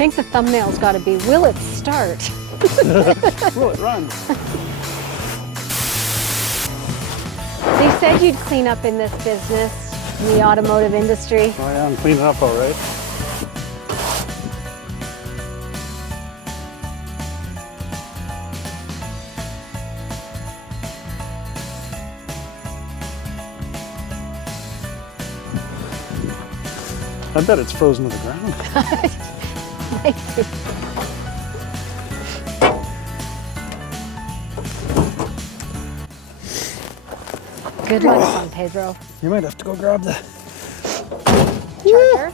think the thumbnail's got to be, will it start? Will it run? They said you'd clean up in this business, in the automotive industry. Oh yeah, I'm cleaning up all right. I bet it's frozen to the ground. Might be. Good luck, San Pedro. You might have to go grab the... Charger.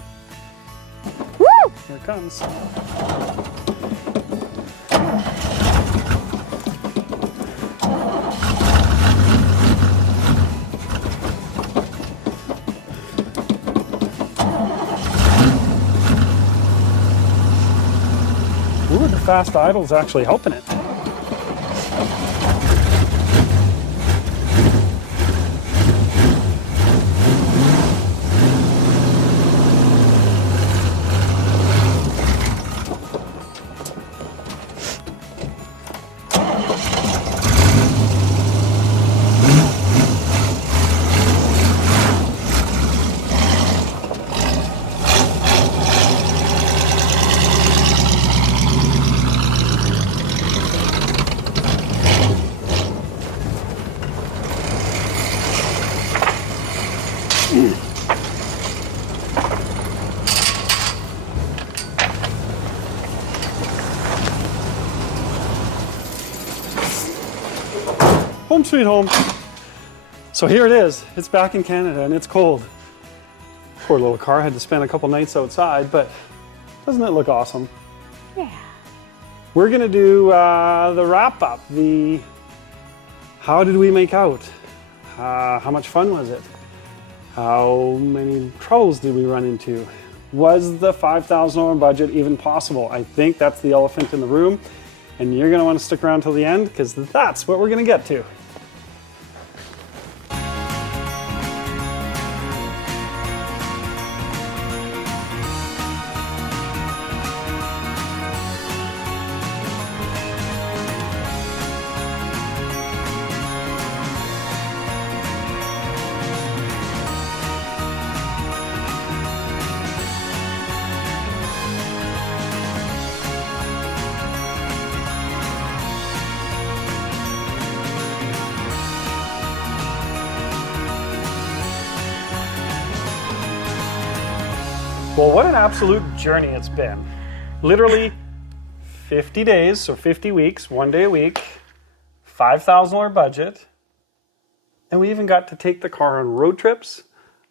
Woo! Here it comes. Ooh, the fast idle's actually helping it. Home sweet home. So here it is. It's back in Canada and it's cold. Poor little car had to spend a couple nights outside, but doesn't it look awesome? Yeah. We're gonna do the wrap up. How did we make out? How much fun was it? How many troubles did we run into? Was the $5,000 budget even possible? I think that's the elephant in the room, and you're gonna wanna stick around till the end because that's what we're gonna get to. Well, what an absolute journey it's been. Literally 50 days, so 50 weeks, 1 day a week, $5,000 budget. And we even got to take the car on road trips.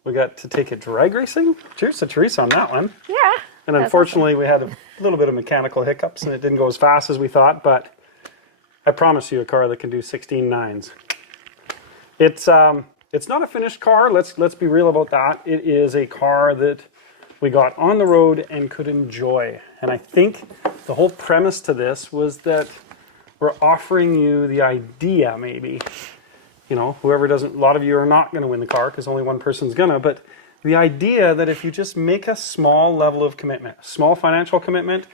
We got to take it drag racing. Cheers to Teresa on that one. Yeah. And unfortunately, we had a little bit of mechanical hiccups and it didn't go as fast as we thought, but I promise you a car that can do 16 nines. It's not a finished car, let's be real about that. It is a car that we got on the road and could enjoy. And I think the whole premise to this was that we're offering you the idea, maybe, you know, whoever doesn't, a lot of you are not going to win the car because only one person's gonna, but the idea that if you just make a small level of commitment, small financial commitment,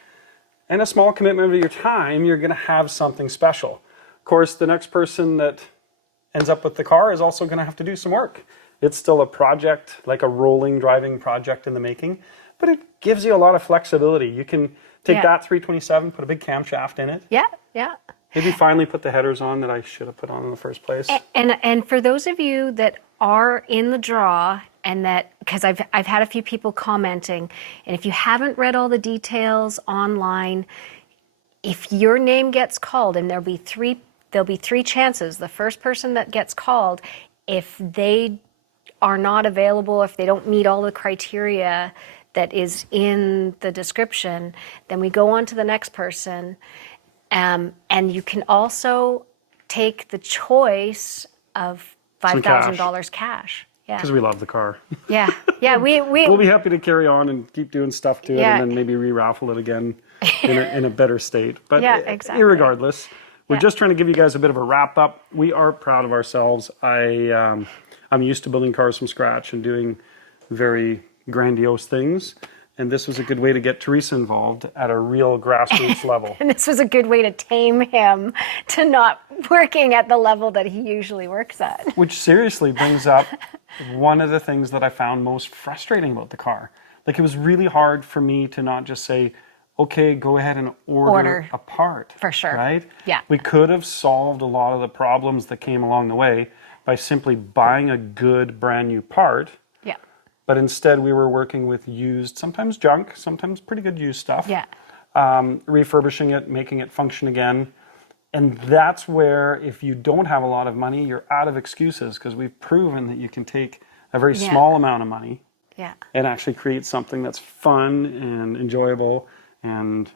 and a small commitment of your time, you're going to have something special. Of course, the next person that ends up with the car is also going to have to do some work. It's still a project, like a rolling driving project in the making, but it gives you a lot of flexibility. You can take that 327, put a big camshaft in it. Yeah, yeah. Maybe finally put the headers on that I should have put on in the first place. And for those of you that are in the draw, and that, because I've had a few people commenting, and if you haven't read all the details online, if your name gets called, and there'll be three chances. The first person that gets called, if they are not available, if they don't meet all the criteria that is in the description, then we go on to the next person. And you can also take the choice of $5,000 cash. Yeah. Because we love the car. Yeah. Yeah. We'll be happy to carry on and keep doing stuff to it and then maybe re-raffle it again in a better state. But yeah, exactly. Irregardless, we're just trying to give you guys a bit of a wrap up. We are proud of ourselves. I'm used to building cars from scratch and doing very grandiose things. And this was a good way to get Teresa involved at a real grassroots level. And this was a good way to tame him to not working at the level that he usually works at. Which seriously brings up one of the things that I found most frustrating about the car. Like, it was really hard for me to not just say, okay, go ahead and order a part. For sure. Right? Yeah. We could have solved a lot of the problems that came along the way by simply buying a good brand new part. Yeah. But instead we were working with used, sometimes junk, sometimes pretty good used stuff. Yeah. Refurbishing it, making it function again. And that's where, if you don't have a lot of money, you're out of excuses, because we've proven that you can take a very small amount of money and actually create something that's fun and enjoyable. And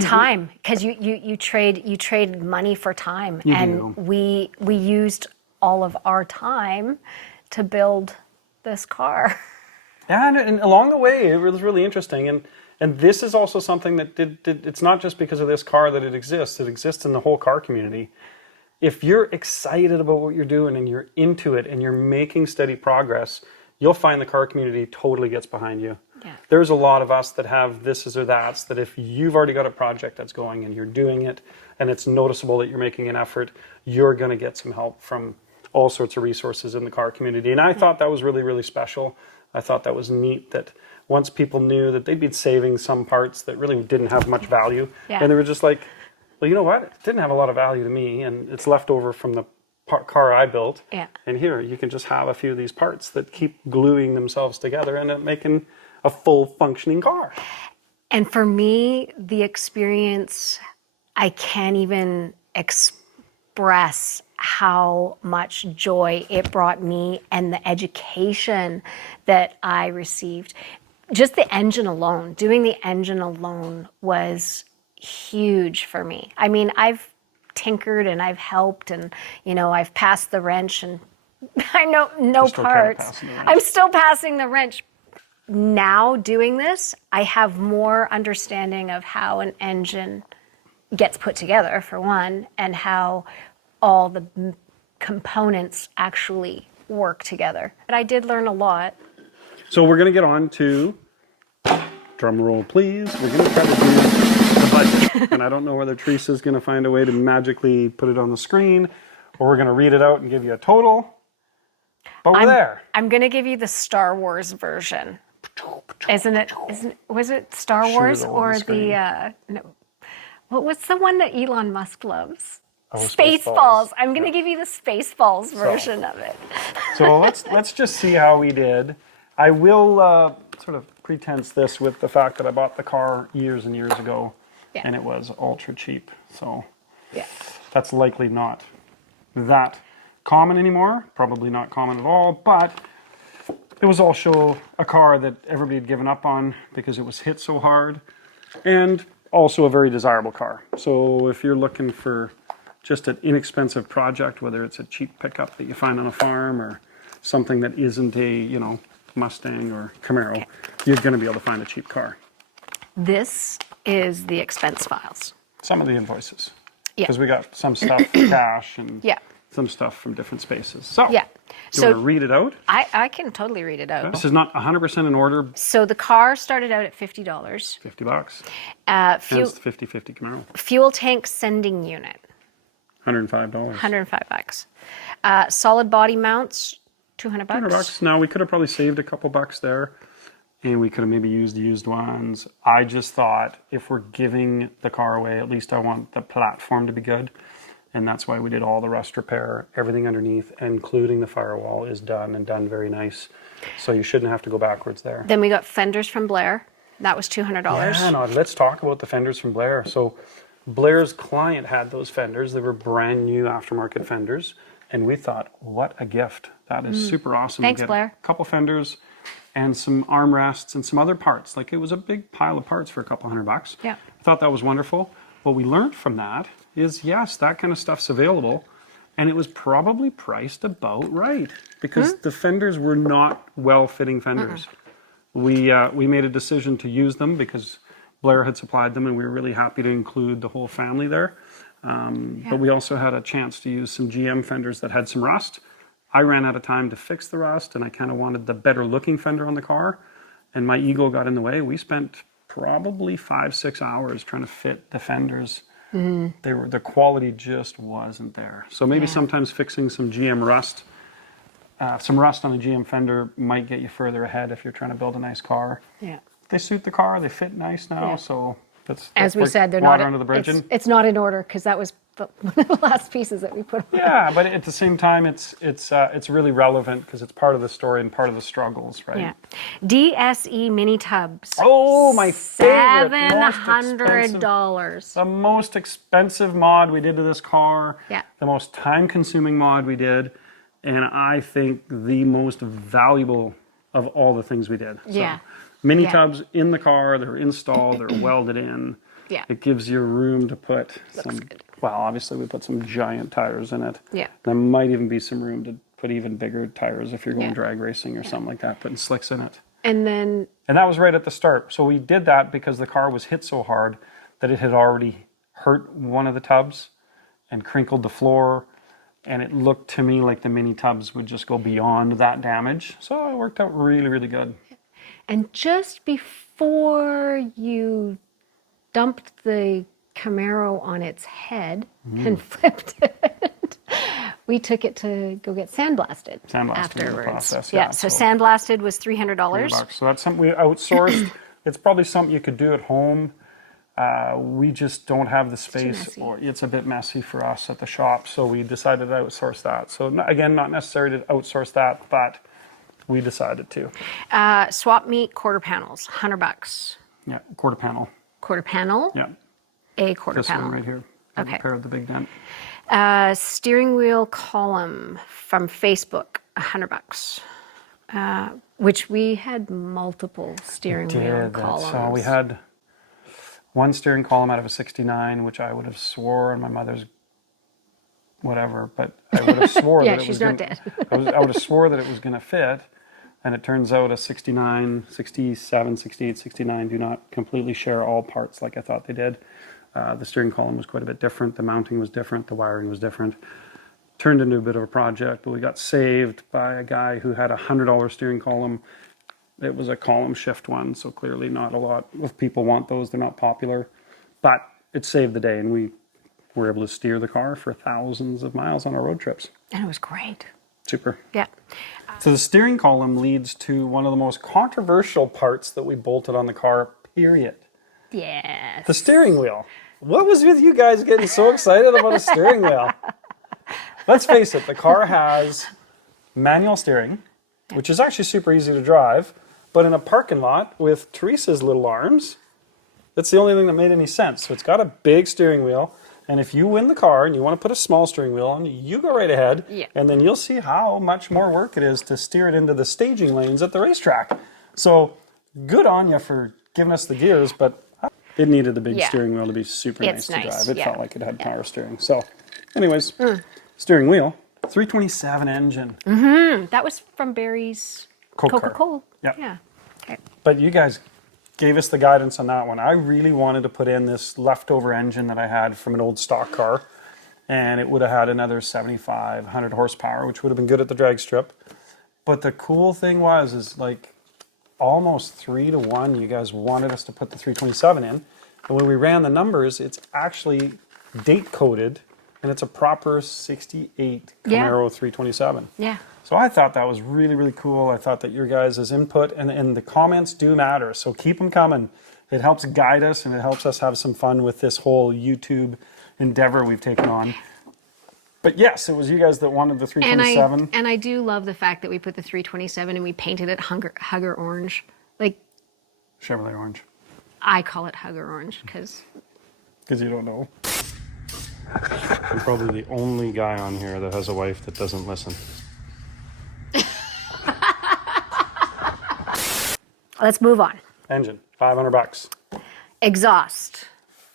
time, because you trade money for time, we used all of our time to build this car. Yeah, and along the way it was really interesting, and this is also something that it's not just because of this car that it exists in the whole car community. If you're excited about what you're doing and you're into it and you're making steady progress, you'll find the car community totally gets behind you. Yeah. There's a lot of us that have this or that's, that if you've already got a project that's going and you're doing it and it's noticeable that you're making an effort, you're going to get some help from all sorts of resources in the car community. And I thought that was really, really special. I thought that was neat that once people knew that they'd be saving some parts that really didn't have much value, and they were just like, well, you know what? It didn't have a lot of value to me, and it's left over from the car I built. Yeah. And here, you can just have a few of these parts that keep gluing themselves together and making a full functioning car. And for me, the experience, I can't even express how much joy it brought me, and the education that I received. Just the engine alone, doing the engine alone was huge for me. I mean, I've tinkered and I've helped, and I've passed the wrench, and I know no parts. I'm still passing the wrench. Now doing this, I have more understanding of how an engine gets put together, for one, and how all the components actually work together. But I did learn a lot. So we're going to get on to, drum roll please, we're going to try to do the budget. And I don't know whether Teresa's going to find a way to magically put it on the screen, or we're going to read it out and give you a total. But we're there. I'm going to give you the Star Wars version. Was it Star Wars or the, no, what's the one that Elon Musk loves? Spaceballs. I'm going to give you the Spaceballs version of it. So let's just see how we did. I will sort of pretense this with the fact that I bought the car years and years ago, and it was ultra cheap. So that's likely not that common anymore. Probably not common at all, but it was also a car that everybody had given up on because it was hit so hard, and also a very desirable car. So if you're looking for just an inexpensive project, whether it's a cheap pickup that you find on a farm or something that isn't a, Mustang or Camaro, you're going to be able to find a cheap car. This is the expense files. Some of the invoices. Because we got some stuff cash and some stuff from different spaces. So, do you want to read it out? I can totally read it out. This is not 100% in order. So the car started out at $50. $50. Fuel, and it's the 50/50 Camaro. Fuel tank sending unit. $105. $105. Solid body mounts, $200. $200. Now, we could have probably saved a couple bucks there, and we could have maybe used used ones. I just thought, if we're giving the car away, at least I want the platform to be good. And that's why we did all the rust repair. Everything underneath, including the firewall, is done, and done very nice. So you shouldn't have to go backwards there. Then we got fenders from Blair. That was $200. Yeah, no, let's talk about the fenders from Blair. So Blair's client had those fenders. They were brand new aftermarket fenders. And we thought, what a gift. That is super awesome. Thanks, Blair. A couple fenders and some armrests and some other parts. Like, it was a big pile of parts for a couple $100. Yeah. I thought that was wonderful. What we learned from that is, yes, that kind of stuff's available. And it was probably priced about right, because the fenders were not well-fitting fenders. We made a decision to use them because Blair had supplied them, and we were really happy to include the whole family there. But we also had a chance to use some GM fenders that had some rust. I ran out of time to fix the rust, and I kind of wanted the better looking fender on the car. and my ego got in the way. We spent probably 5-6 hours trying to fit the fenders. The quality just wasn't there. So maybe sometimes fixing some GM rust, some rust on a GM fender might get you further ahead if you're trying to build a nice car. Yeah. They suit the car. They fit nice now. So that's As we said, they're water not under the bridge. it's not in order because that was one of the last pieces that we put on. Yeah, but at the same time, it's really relevant because it's part of the story and part of the struggles, right? Yeah. DSE mini tubs. Oh, my favorite, most $700. The most expensive mod we did to this car. Yeah. The most time-consuming mod we did, and I think the most valuable of all the things we did. Yeah. So, mini tubs in the car. They're installed. They're welded in. Yeah. It gives you room to put some. good. Well, obviously we put some giant tires in it. Yeah. There might even be some room to put even bigger tires if you're going Yeah. drag racing or something like that, putting slicks in it. And then And that was right at the start. So we did that because the car was hit so hard that it had already hurt one of the tubs and crinkled the floor. And it looked to me like the mini tubs would just go beyond that damage. So it worked out really, really good. And just before you dumped the Camaro on its head and flipped it, we took it to go get sandblasted. Sandblasted in the afterwards. process, Yeah. yeah, So so- sandblasted was $300. $3. So that's something we outsourced. It's probably something you could do at home. We just don't have the space, messy. or it's a bit messy for us at the shop. So we decided to outsource that. So again, not necessary to outsource that, but we decided to. Swap meet quarter panels, $100. Yeah, quarter panel. Quarter panel, Yeah, a quarter this panel. one right here. I Okay. repaired the big dent. Steering wheel column from Facebook, $100. Which we had multiple steering wheel columns. So we had one steering column out of a 69, which I would have swore on my mother's whatever, but I would have swore Yeah, that it she's was not gonna, dead. I would have swore that it was going to fit, and it turns out a 69, 67, 68, 69 do not completely share all parts like I thought they did. The steering column was quite a bit different. The mounting was different. The wiring was different. Turned into a bit of a project, but we got saved by a guy who had a $100 steering column. It was a column shift one, so clearly not a lot of people want those. They're not popular, but it saved the day, and we were able to steer the car for thousands of miles on our road trips. And it was great. Super. Yeah. So the steering column leads to one of the most controversial parts that we bolted on the car, period. Yes. The steering wheel. What was with you guys getting so excited about a steering wheel? Let's face it, the car has manual steering, which is actually super easy to drive, but in a parking lot with Teresa's little arms, that's the only thing that made any sense. So it's got a big steering wheel, and if you win the car and you want to put a small steering wheel on, you go right ahead, and then you'll see how much more work it is to steer it into the staging lanes at the racetrack. So good on you for giving us the gears, but it needed the big steering wheel to be super nice to drive. It felt like it had power steering. So anyways, steering wheel, 327 engine. That was from Barry's Coke car. Coca-Cola. Yep. Yeah. Okay. But you guys gave us the guidance on that one. I really wanted to put in this leftover engine that I had from an old stock car, and it would have had another 75, 100 horsepower, which would have been good at the drag strip. But the cool thing is like almost 3-1, you guys wanted us to put the 327 in. And when we ran the numbers, it's actually date coded, and it's a proper 68 Camaro 327. Yeah. So I thought that was really, really cool. I thought that your guys' input and the comments do matter. So keep them coming. It helps guide us, and it helps us have some fun with this whole YouTube endeavor we've taken on. But yes, it was you guys that wanted the 327. And I do love the fact that we put the 327 and we painted it hugger orange. Like, Chevrolet orange. I call it hugger orange because you don't know. I'm probably the only guy on here that has a wife that doesn't listen. let's move on. Engine, $500. Exhaust.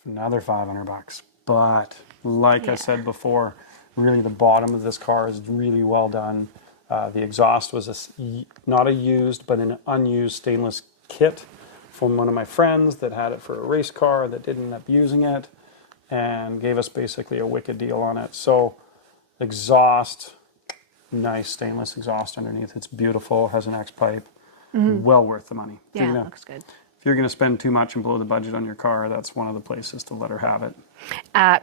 Another $500. But like I said before, really the bottom of this car is really well done. The exhaust was not a used, but an unused stainless kit from one of my friends that had it for a race car that didn't end up using it, and gave us basically a wicked deal on it. So exhaust, nice stainless exhaust underneath. It's beautiful, has an X-pipe. well worth the money. If Yeah, you're it gonna, looks good. if you're going to spend too much and blow the budget on your car, that's one of the places to let her have it.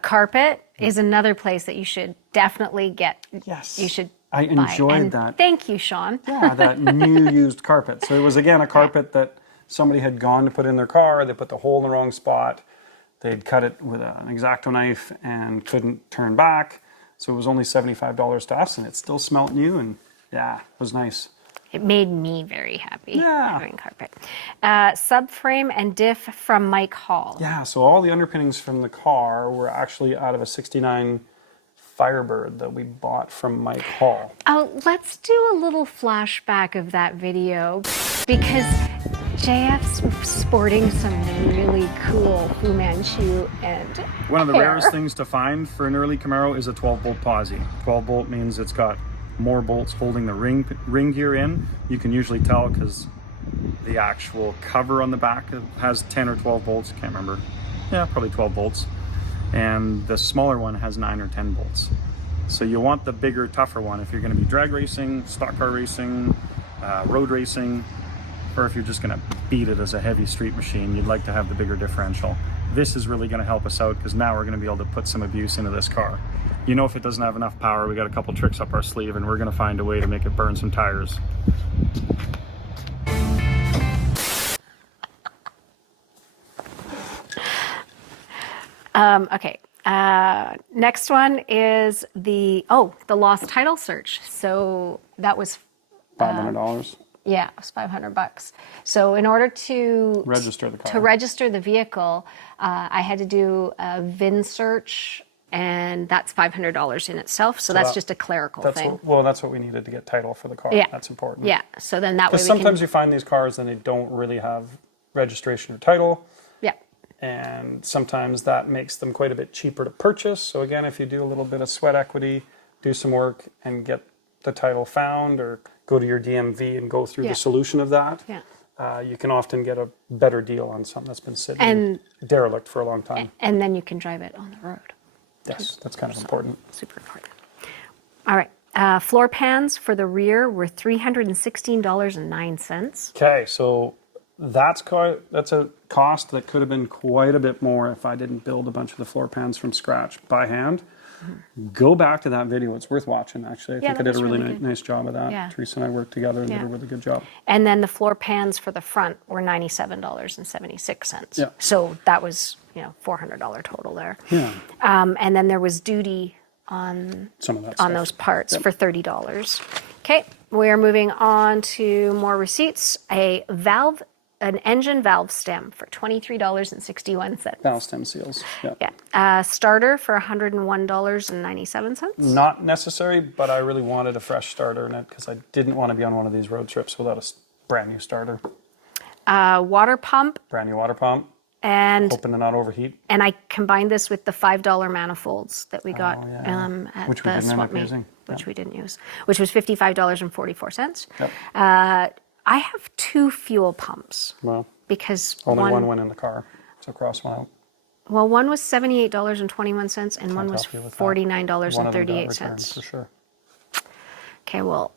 Carpet is another place that you should definitely get. Yes. You should I buy. enjoyed And that. thank you, Sean. Yeah, that new used carpet. So it was, again, a carpet that somebody had gone to put in their car. They put the hole in the wrong spot. They'd cut it with an X-Acto knife and couldn't turn back. So it was only $75 to us, and it still smelt new, and yeah, it was nice. It made me very happy Yeah. having carpet. Subframe and diff from Mike Hall. Yeah, so all the underpinnings from the car were actually out of a 69 Firebird that we bought from Mike Hall. Oh, let's do a little flashback of that video because JF's sporting some really cool Fu Manchu and One of the hair. rarest things to find for an early Camaro is a 12-bolt posi. 12-bolt means it's got more bolts holding the ring gear in. You can usually tell because the actual cover on the back has 10 or 12 bolts. Can't remember. Yeah, probably 12 bolts. And the smaller one has 9 or 10 bolts. So you want the bigger, tougher one if you're going to be drag racing, stock car racing, road racing, or if you're just going to beat it as a heavy street machine, you'd like to have the bigger differential. This is really going to help us out because now we're going to be able to put some abuse into this car. You know, if it doesn't have enough power, we got a couple tricks up our sleeve, and we're going to find a way to make it burn some tires. Okay. Next one is the lost title search. So that was $500. yeah, it was $500. So in order to Register the car. to register the vehicle, I had to do a VIN search, and that's $500 in itself. So that's just a clerical thing. That's what we needed to get title for the car. Yeah. That's important. Yeah. So then that way Because we sometimes can. you find these cars and they don't really have registration or title. Yeah. And sometimes that makes them quite a bit cheaper to purchase. So again, if you do a little bit of sweat equity, do some work and get the title found, or go to your DMV and go through Yeah. the solution of that, Yeah. you can often get a better deal on something that's been sitting And- derelict for a long time. And then you can drive it on the road. Yes, that's kind of important. Super important. All right. Floor pans for the rear were $316.09. Okay, so that's a cost that could have been quite a bit more if I didn't build a bunch of the floor pans from scratch by hand. Go back to that video. It's worth watching, actually. I think I that did a was really really good. nice job of that. Yeah. Teresa and I worked together and did Yeah. a really good job. And then the floor pans for the front were $97.76. Yeah. So that was, $400 total there. Yeah, And then there was duty on some of that on stuff. those parts for $30. Okay, we are moving on to more receipts. An engine valve stem for $23.61. Valve stem seals. Yeah. Yeah. Starter for $101.97. Not necessary, but I really wanted a fresh starter in it because I didn't want to be on one of these road trips without a brand new starter. Water pump, Brand new water pump, and hoping to not overheat. I combined this with the $5 manifolds that we got yeah. at Which we the didn't end swap up meet, using. which we didn't use, which was $55.44. Yep. I have 2 fuel pumps Well, because only one went in the car, so cross one out. Well, one was $78.21 and one was help you with that. $49.38. One of them got returned, for sure. Okay, well,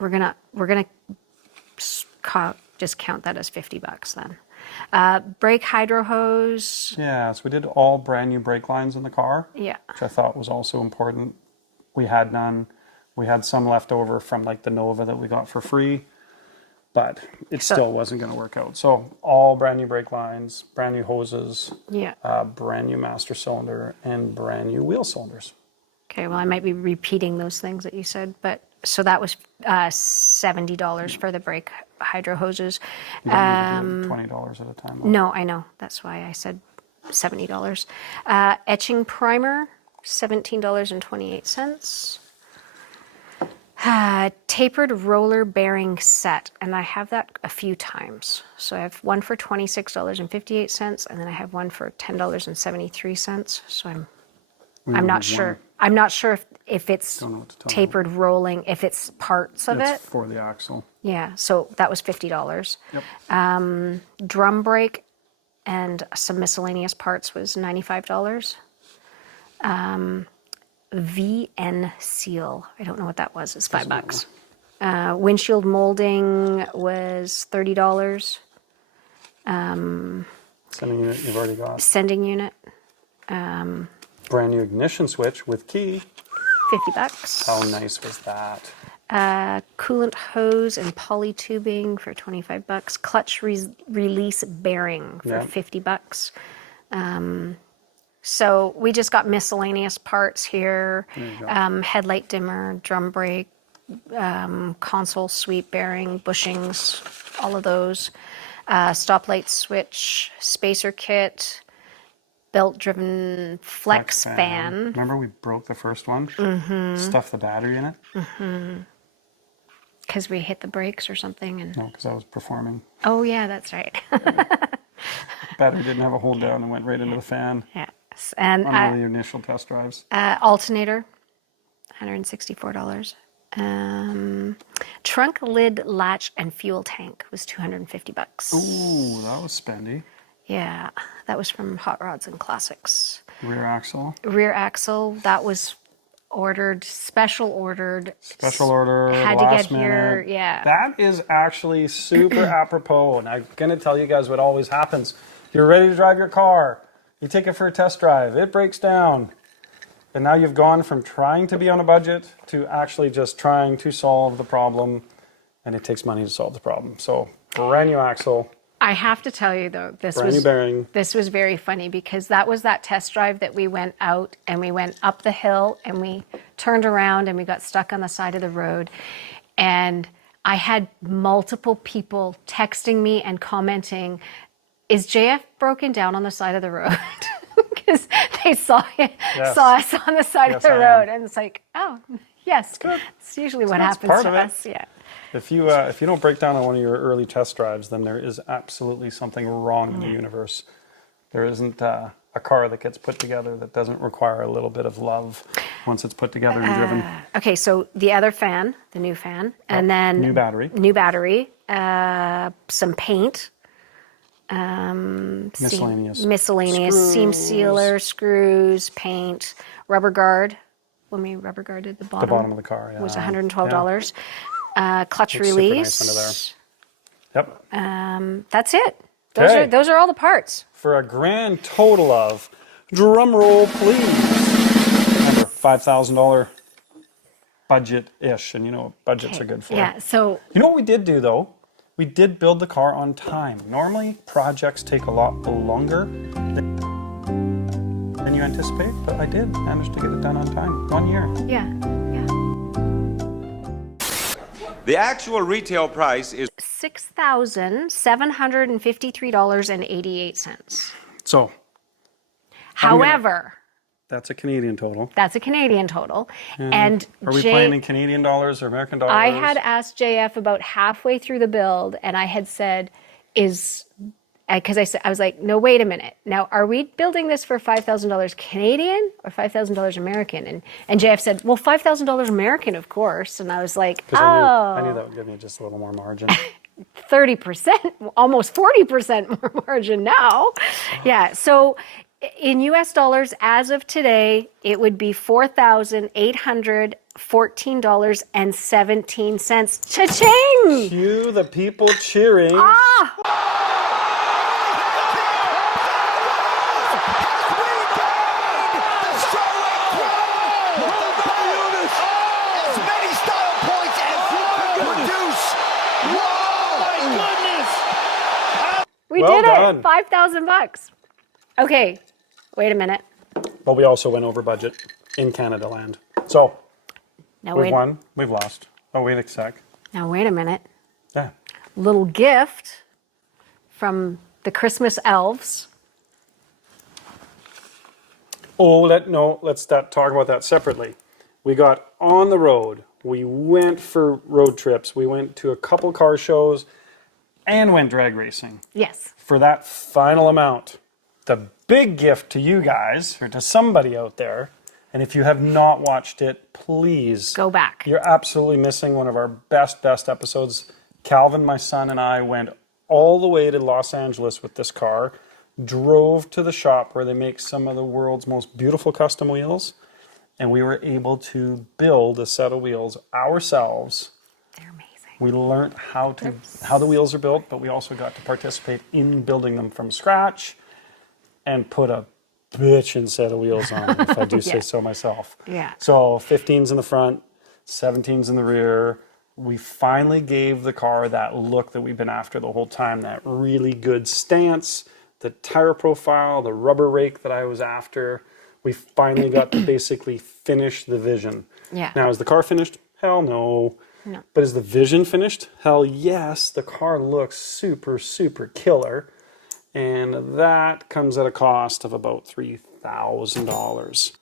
we're gonna just count that as $50 then. Brake hydro hose. Yeah, so we did all brand new brake lines in the car, Yeah. which I thought was also important. We had none. We had some left over from like the Nova that we got for free, but it still wasn't going to work out. So all brand new brake lines, brand new hoses, Yeah. brand new master cylinder, and brand new wheel cylinders. Okay, well, I might be repeating those things that you said, but so that was $70 for the brake hydro hoses. You don't need to do it $20 at a time. No, I know. That's why I said $70. Etching primer, $17.28. Tapered roller bearing set, and I have that a few times. So I have one for $26.58, and then I have one for $10.73. So I'm not sure. I'm not sure if it's Don't know what to tell you. tapered rolling, if it's parts of It's it. for the axle. Yeah, so that was $50. Yep. Drum brake and some miscellaneous parts was $95. VN seal. I don't know what that was. It's $5. Windshield molding was $30. Sending unit you've already got. Sending unit, Brand new ignition switch with key. $50. How nice was that? Coolant hose and poly tubing for $25. Clutch release bearing for Yep. $50. So we just got miscellaneous parts here. There you go. Headlight dimmer, drum brake, console sweep bearing, bushings, all of those. Stoplight switch, spacer kit, belt-driven flex fan. Remember we broke the first one? Mm-hmm. Stuffed the battery in it? Because we hit the brakes or something. And No, because I was performing. oh yeah, that's right. Battery didn't have a hold down and went right into the fan Yes, and on the initial test drives. alternator, $164. Trunk lid latch and fuel tank was $250. Ooh, that was spendy. Yeah, that was from Hot Rods and Classics. Rear axle. Rear axle, that was ordered, special order, last had to get minute. here. Yeah. That is actually super apropos, and I'm going to tell you guys what always happens. You're ready to drive your car. You take it for a test drive. It breaks down. And now you've gone from trying to be on a budget to actually just trying to solve the problem, and it takes money to solve the problem. So, brand new axle, I have to tell you though, brand new bearing. this was very funny because that was that test drive that we went out and we went up the hill and we turned around and we got stuck on the side of the road. And I had multiple people texting me and commenting, is JF broken down on the side of the road? Because they saw us on the side of the road. And it's like, oh, yes. It's usually what happens part to of it. us. Yeah. If you don't break down on one of your early test drives, then there is absolutely something wrong in the universe. There isn't a car that gets put together that doesn't require a little bit of love once it's put together and driven. Okay, so the other fan, the new fan, and then New battery. Some paint, Miscellaneous. seam sealer, screws, paint, rubber guard. When we rubber guarded the bottom of the car, yeah. was $112. Clutch Looks super release. nice under there. Yep. That's it. Okay. Those are all the parts. For a grand total of, drum roll please, under $5,000 budget-ish, and you know what budgets are good for. Yeah. So You know what we did do though? We did build the car on time. Normally, projects take a lot longer than you anticipate, but I did manage to get it done on time. 1 year. yeah. The actual retail price is $6,753.88. So, However, that's a Canadian total. that's a Canadian total. And Are we playing in Canadian dollars or American dollars? I had asked JF about halfway through the build, and I had said, because I was like, no, wait a minute. Now, are we building this for $5,000 Canadian or $5,000 American? And JF said, well, $5,000 American, of course. And I was like, I knew that would give me just a little more margin. 30%, almost 40% more margin now. Yeah. So in US dollars, as of today, it would be $4,814.17. Cha-ching! Cue the people cheering. We Well did done. it. $5,000. Okay. Wait a minute. But we also went over budget in Canada land. So, Now we've wait. won, we've lost. Oh, wait a sec. Now wait a minute. Yeah. Little gift from the Christmas elves. Oh, let's talk about that separately. We got on the road. We went for road trips. We went to a couple car shows and went drag racing. Yes. For that final amount, the big gift to you guys, or to somebody out there, and if you have not watched it, please Go back. You're absolutely missing one of our best episodes. Calvin, my son, and I went all the way to Los Angeles with this car, drove to the shop where they make some of the world's most beautiful custom wheels, and we were able to build a set of wheels ourselves. They're amazing. We learned how the wheels are built, but we also got to participate in building them from scratch and put a bitchin' set of wheels on them, if I do say so myself. Yeah. So 15s in the front, 17s in the rear. We finally gave the car that look that we've been after the whole time, that really good stance, the tire profile, the rubber rake that I was after. We finally got to basically finish the vision. Yeah. Now, is the car finished? Hell no. No. But is the vision finished? Hell yes. The car looks super, super killer. And that comes at a cost of about $3,000.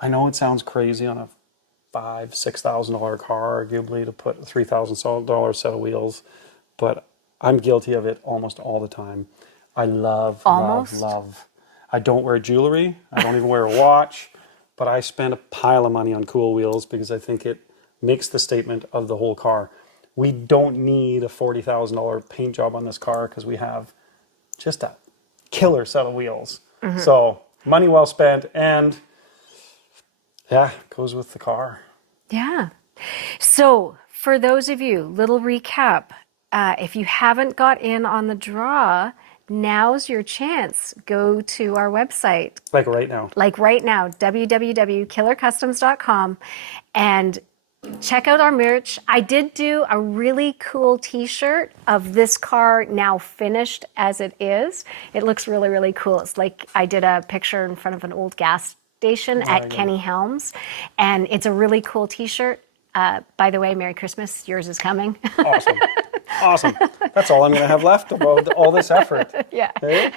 I know it sounds crazy on a $5,000-$6,000 car, arguably, to put a $3,000 set of wheels, but I'm guilty of it almost all the time. I love, love. I don't wear jewelry. I don't even wear a watch, but I spend a pile of money on cool wheels because I think it makes the statement of the whole car. We don't need a $40,000 paint job on this car because we have just a killer set of wheels. So money well spent, and yeah, goes with the car. Yeah. So for those of you, little recap, if you haven't got in on the draw, now's your chance. Go to our website. Like right now. Like right now, www.killerkustoms.com, and check out our merch. I did do a really cool t-shirt of this car now finished as it is. It looks really, really cool. It's like I did a picture in front of an old gas station at Kenny Helms, and it's a really cool t-shirt. By the way, Merry Christmas. Yours is coming. Awesome. Awesome. That's all I'm going to have left of all this effort. Yeah. Okay?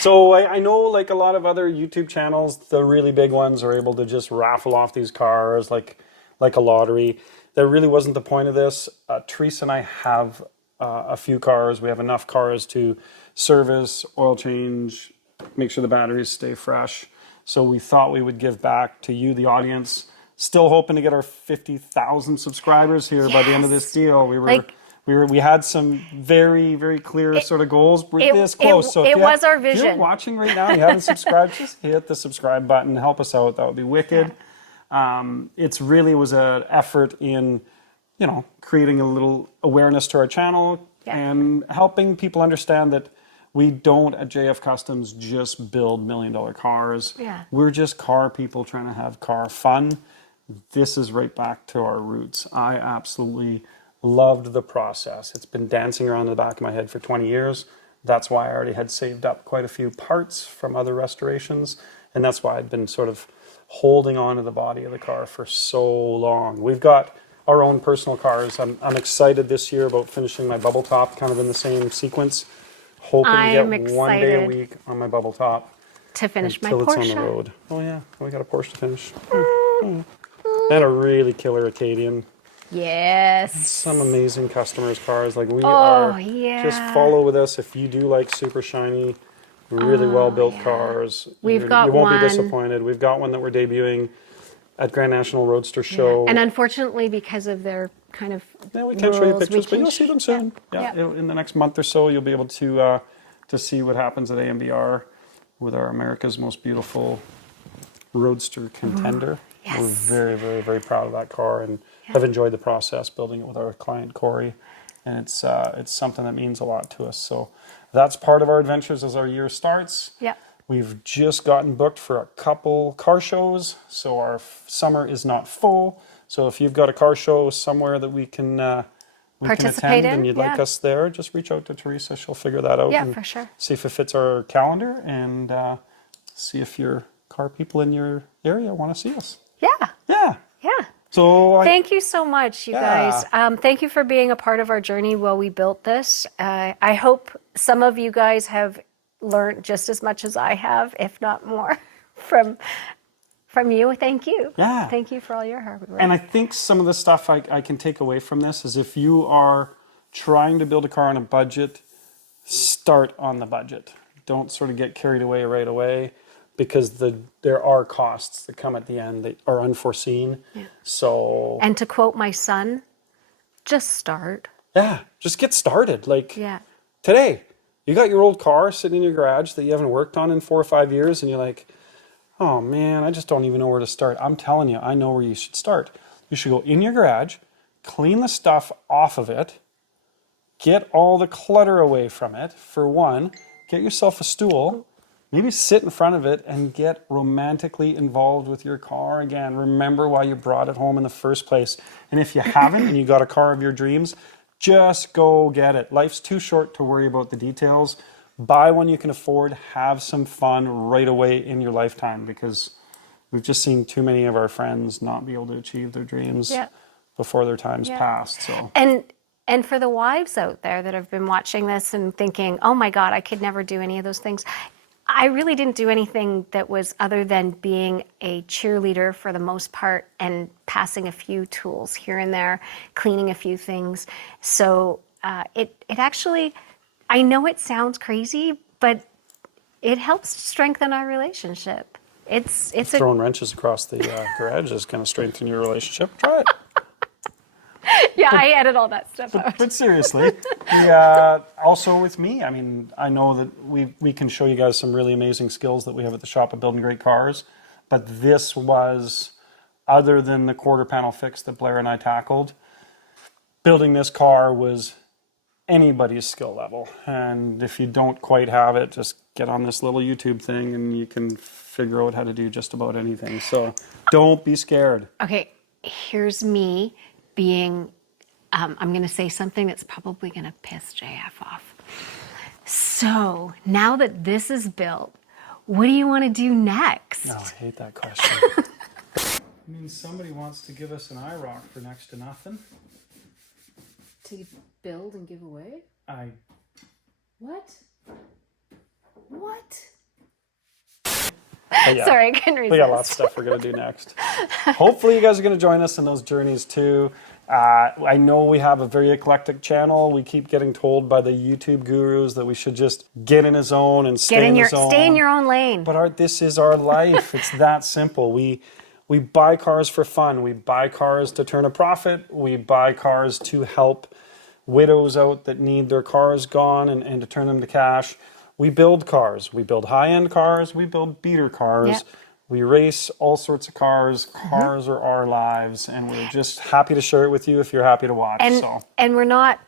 So I know, like a lot of other YouTube channels, the really big ones are able to just raffle off these cars like a lottery. That really wasn't the point of this. Teresa and I have a few cars. We have enough cars to service, oil change, make sure the batteries stay fresh. So we thought we would give back to you, the audience. Still hoping to get our 50,000 subscribers here by the end of this deal. We had some very, very clear sort of goals. We're this close. So it was our vision. If you're watching right now and you haven't subscribed, just hit the subscribe button. Help us out. That would be wicked. Yeah. It's really was an effort in, creating a little awareness to our channel and helping people understand that we don't at JF Kustoms just build $1 million cars. Yeah. We're just car people trying to have car fun. This is right back to our roots. I absolutely loved the process. It's been dancing around in the back of my head for 20 years. That's why I already had saved up quite a few parts from other restorations. And that's why I'd been sort of holding on to the body of the car for so long. We've got our own personal cars. I'm excited this year about finishing my bubble top kind of in the same sequence. Hoping to get one day a week on my bubble top. To finish my Porsche. Until it's on the road. Oh yeah, we got a Porsche to finish. And a really killer Acadian. Yes. Some amazing customers' cars. Like we are. Just follow with us if you do like super shiny, really well built cars. We've got one. You won't be disappointed. We've got one that we're debuting at Grand National Roadster Show. Yeah. And unfortunately, because of their kind of we can't show you pictures, but you'll see them soon. In the next month or so, you'll be able to see what happens at AMBR with our America's Most Beautiful Roadster Contender. Yes. We're very, very, very proud of that car and have enjoyed the process building it with our client Corey, and it's something that means a lot to us. So that's part of our adventures as our year starts. Yeah. We've just gotten booked for a couple car shows, so our summer is not full. So if you've got a car show somewhere that we can attend and you'd like us there, just reach out to Teresa. She'll figure that out. Yeah, for sure. See if it fits our calendar and see if your car people in your area want to see us. Yeah. Yeah. Yeah. So thank you so much, you guys. Thank you for being a part of our journey while we built this. I hope some of you guys have learned just as much as I have, if not more, from you. Thank you. Yeah. Thank you for all your hard work. And I think some of the stuff I can take away from this is if you are trying to build a car on a budget, start on the budget. Don't sort of get carried away right away, because there are costs that come at the end that are unforeseen. Yeah. So. And to quote my son, just start. Yeah, just get started. Like today, you got your old car sitting in your garage that you haven't worked on in 4 or 5 years, and you're like, oh man, I just don't even know where to start. I'm telling you, I know where you should start. You should go in your garage, clean the stuff off of it, get all the clutter away from it. For one, get yourself a stool, maybe sit in front of it and get romantically involved with your car again. Remember why you brought it home in the first place. And if you haven't and you got a car of your dreams, just go get it. Life's too short to worry about the details. Buy one you can afford, have some fun right away in your lifetime, because we've just seen too many of our friends not be able to achieve their dreams before their time's passed. So. And for the wives out there that have been watching this and thinking, oh my God, I could never do any of those things. I really didn't do anything that was other than being a cheerleader for the most part and passing a few tools here and there, cleaning a few things. So it actually, I know it sounds crazy, but it helps strengthen our relationship. It's throwing wrenches across the garage is going to strengthen your relationship. Try it. Yeah, I edit all that stuff out. But seriously, also with me, I mean, I know that we can show you guys some really amazing skills that we have at the shop of building great cars, but this was, other than the quarter panel fix that Blair and I tackled, building this car was anybody's skill level. And if you don't quite have it, just get on this little YouTube thing and you can figure out how to do just about anything. So don't be scared. Okay, here's me being, I'm going to say something that's probably going to piss JF off. So now that this is built, what do you want to do next? No, I hate that question. I mean, somebody wants to give us an IROC for next to nothing. To build and give away? What? Yeah. Sorry, I couldn't resist. We got lots of stuff we're going to do next. Hopefully you guys are going to join us in those journeys too. I know we have a very eclectic channel. We keep getting told by the YouTube gurus that we should just get in a zone and stay in the zone. Stay in your own lane. But this is our life. It's that simple. We buy cars for fun. We buy cars to turn a profit. We buy cars to help widows out that need their cars gone and to turn them to cash. We build cars. We build high-end cars. We build beater cars. Yep. We race all sorts of cars. Cars are our lives, and we're just happy to share it with you if you're happy to watch. And we're not,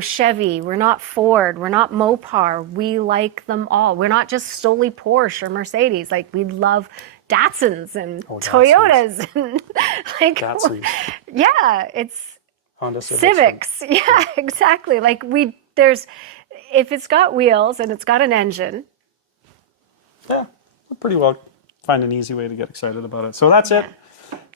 Chevy. We're not Ford. We're not Mopar. We like them all. We're not just solely Porsche or Mercedes. Like, we love Datsuns and Toyotas and Datsuns. Yeah, it's Honda Civics. Yeah, exactly. Like if it's got wheels and it's got an engine. Yeah, we'll pretty well find an easy way to get excited about it. So that's it.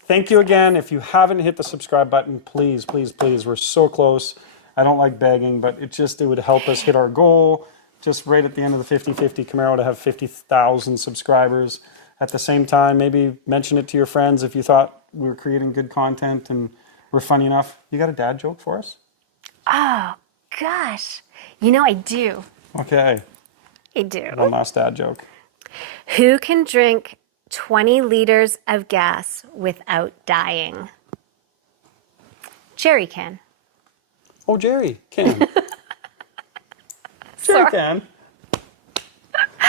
Thank you again. If you haven't hit the subscribe button, please, please, please. We're so close. I don't like begging, but it would help us hit our goal. Just right at the end of the 50-50 Camaro to have 50,000 subscribers. At the same time, maybe mention it to your friends if you thought we were creating good content and we're funny enough. You got a dad joke for us? Oh, gosh. I do. Okay. I do. One last dad joke. Who can drink 20 liters of gas without dying? Jerry can. Oh, Jerry can. Jerry can.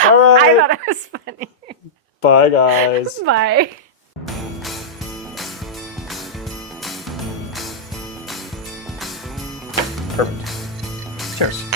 All right. I thought it was funny. Bye, guys. Bye. Perfect. Cheers.